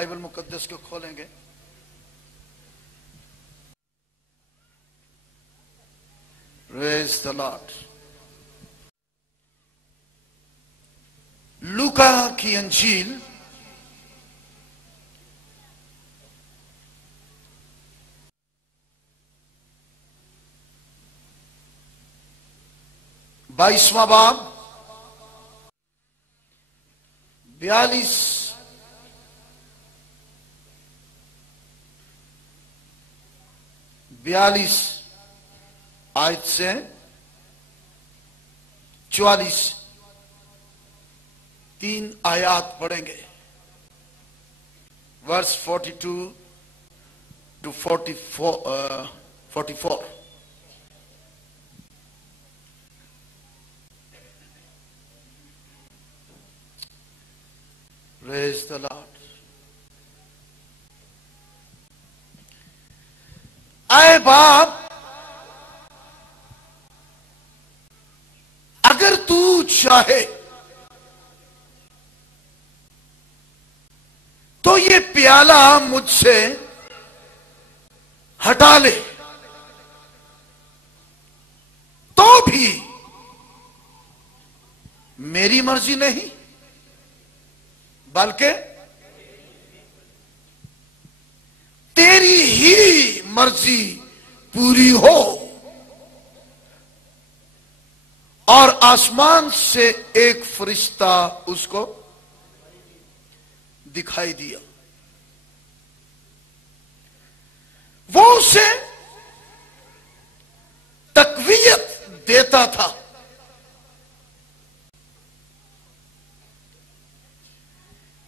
Bible مقدس کو کھولیں گے، پریز دی لارڈ۔ لوکا کی انجیل بائیسواں باب 42 آیت سے 44 تین آیات پڑھیں گے، ورس 42 to 44۔ Praise the Lord۔ اے باپ، اگر تو چاہے تو یہ پیالہ مجھ سے ہٹا لے، تو بھی میری مرضی نہیں بلکہ تیری ہی مرضی پوری ہو۔ اور آسمان سے ایک فرشتہ اس کو دکھائی دیا، وہ اسے تقویت دیتا تھا۔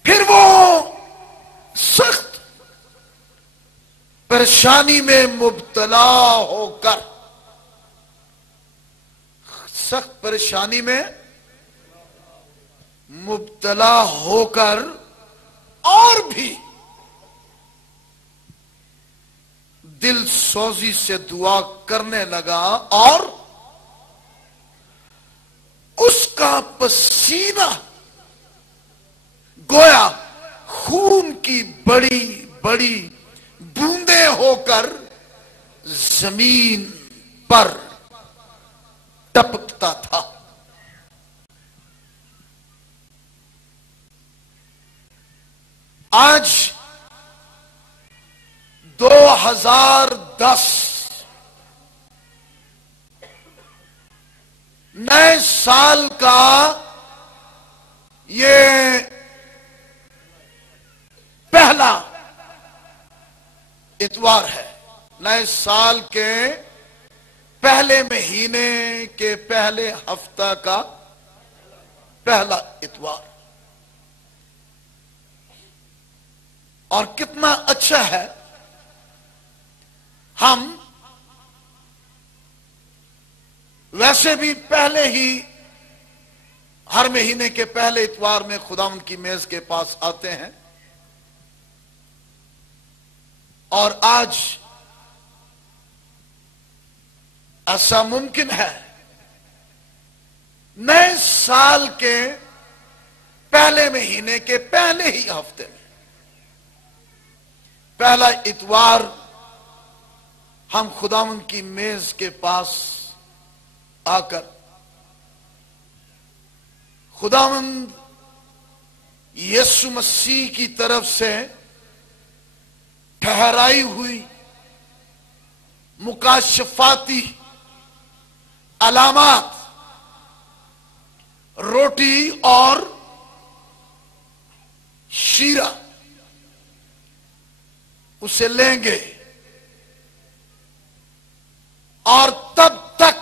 پھر وہ سخت پریشانی میں مبتلا ہو کر اور بھی دل سوزی سے دعا کرنے لگا، اور اس کا پسینہ گویا خون کی بڑی بڑی بوندیں ہو کر زمین پر ٹپکتا تھا۔ آج 2010 نئے سال کا یہ پہلا اتوار ہے، نئے سال کے پہلے مہینے کے پہلے ہفتہ کا پہلا اتوار، اور کتنا اچھا ہے ہم ویسے بھی پہلے ہی ہر مہینے کے پہلے اتوار میں خداوند کی میز کے پاس آتے ہیں، اور آج ایسا ممکن ہے نئے سال کے پہلے مہینے کے پہلے ہی ہفتے میں پہلا اتوار ہم خداوند کی میز کے پاس آ کر خداوند یسوع مسیح کی طرف سے ٹھہرائی ہوئی مکاشفاتی علامات، روٹی اور شیرہ اسے لیں گے، اور تب تک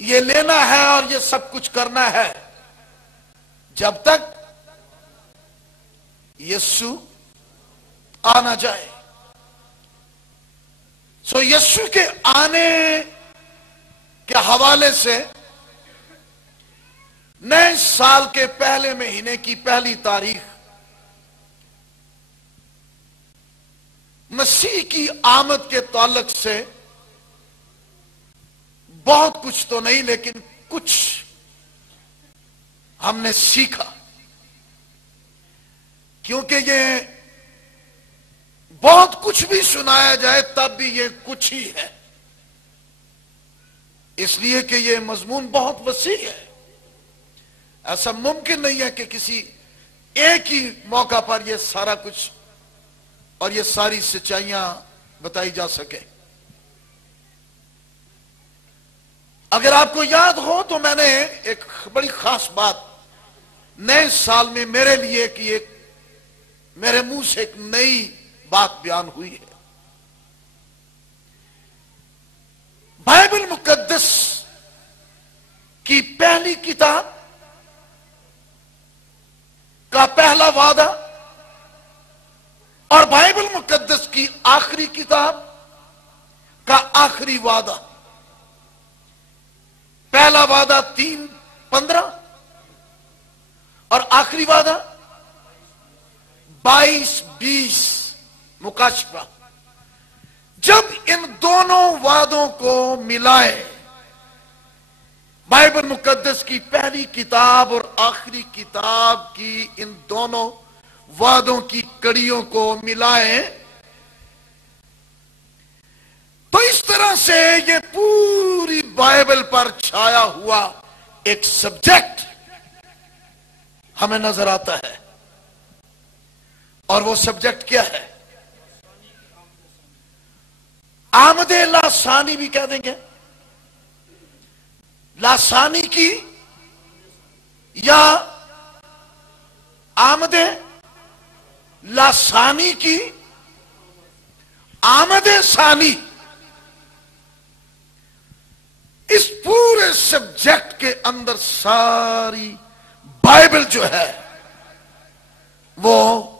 یہ لینا ہے اور یہ سب کچھ کرنا ہے جب تک یسوع آنا جائے۔ سو یسوع کے آنے کے حوالے سے نئے سال کے پہلے مہینے کی پہلی تاریخ مسیح کی آمد کے تعلق سے بہت کچھ تو نہیں، لیکن کچھ ہم نے سیکھا۔ کیونکہ یہ بہت کچھ بھی سنایا جائے تب بھی یہ کچھ ہی ہے، اس لیے کہ یہ مضمون بہت وسیع ہے۔ ایسا ممکن نہیں ہے کہ کسی ایک ہی موقع پر یہ سارا کچھ اور یہ ساری سچائیاں بتائی جا سکے۔ اگر آپ کو یاد ہو تو میں نے ایک بڑی خاص بات نئے سال میں میرے لیے کی، ایک میرے منہ سے ایک نئی بات بیان ہوئی ہے۔ بائبل مقدس کی پہلی کتاب کا پہلا وعدہ اور بائبل مقدس کی آخری کتاب کا آخری وعدہ۔ پہلا وعدہ 3:15 اور آخری وعدہ 22:20 مکاشفہ۔ جب ان دونوں وعدوں کو ملائے، بائبل مقدس کی پہلی کتاب اور آخری کتاب کی ان دونوں وعدوں کی کڑیوں کو ملائے، تو اس طرح سے یہ پوری بائبل پر چھایا ہوا ایک سبجیکٹ ہمیں نظر آتا ہے۔ اور وہ سبجیکٹ کیا ہے؟ آمد لاثانی بھی کہہ دیں گے، لاثانی کی یا آمد لاثانی کی آمد ثانی۔ اس پورے سبجیکٹ کے اندر ساری بائبل جو ہے وہ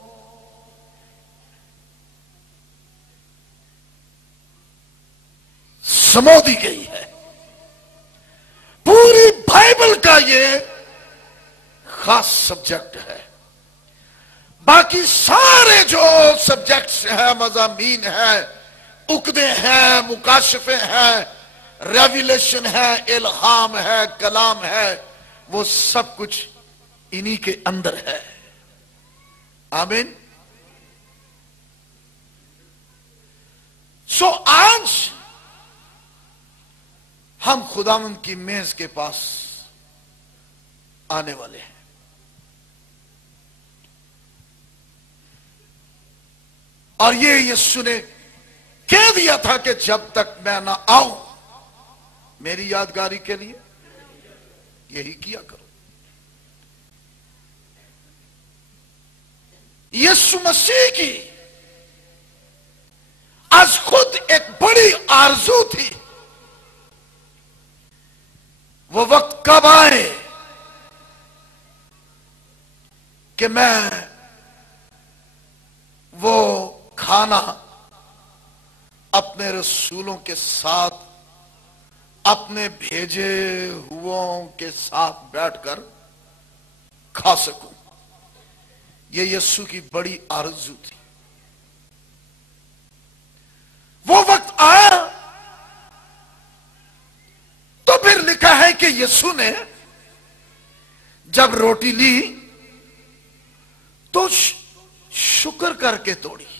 سمو دی گئی ہے۔ پوری بائبل کا یہ خاص سبجیکٹ ہے۔ باقی سارے جو سبجیکٹس ہیں، مضامین ہیں، عقدے ہیں، مکاشفے ہیں، ریویلیشن ہے، الہام ہے، کلام ہے، وہ سب کچھ انہی کے اندر ہے۔ آمین۔ سو آج ہم خداوند کی میز کے پاس آنے والے ہیں۔ اور یہ یسوع نے کہہ دیا تھا کہ جب تک میں نہ آؤں، میری یادگاری کے لیے یہی کیا کرو۔ یسوع مسیح کی از خود ایک بڑی آرزو تھی، وہ وقت کب آئے کہ میں وہ کھانا اپنے رسولوں کے ساتھ، اپنے بھیجے ہوئوں کے ساتھ بیٹھ کر کھا سکوں۔ یہ یسوع کی بڑی آرزو تھی۔ وہ وقت آیا تو پھر لکھا ہے کہ یسوع نے جب روٹی لی تو شکر کر کے توڑی،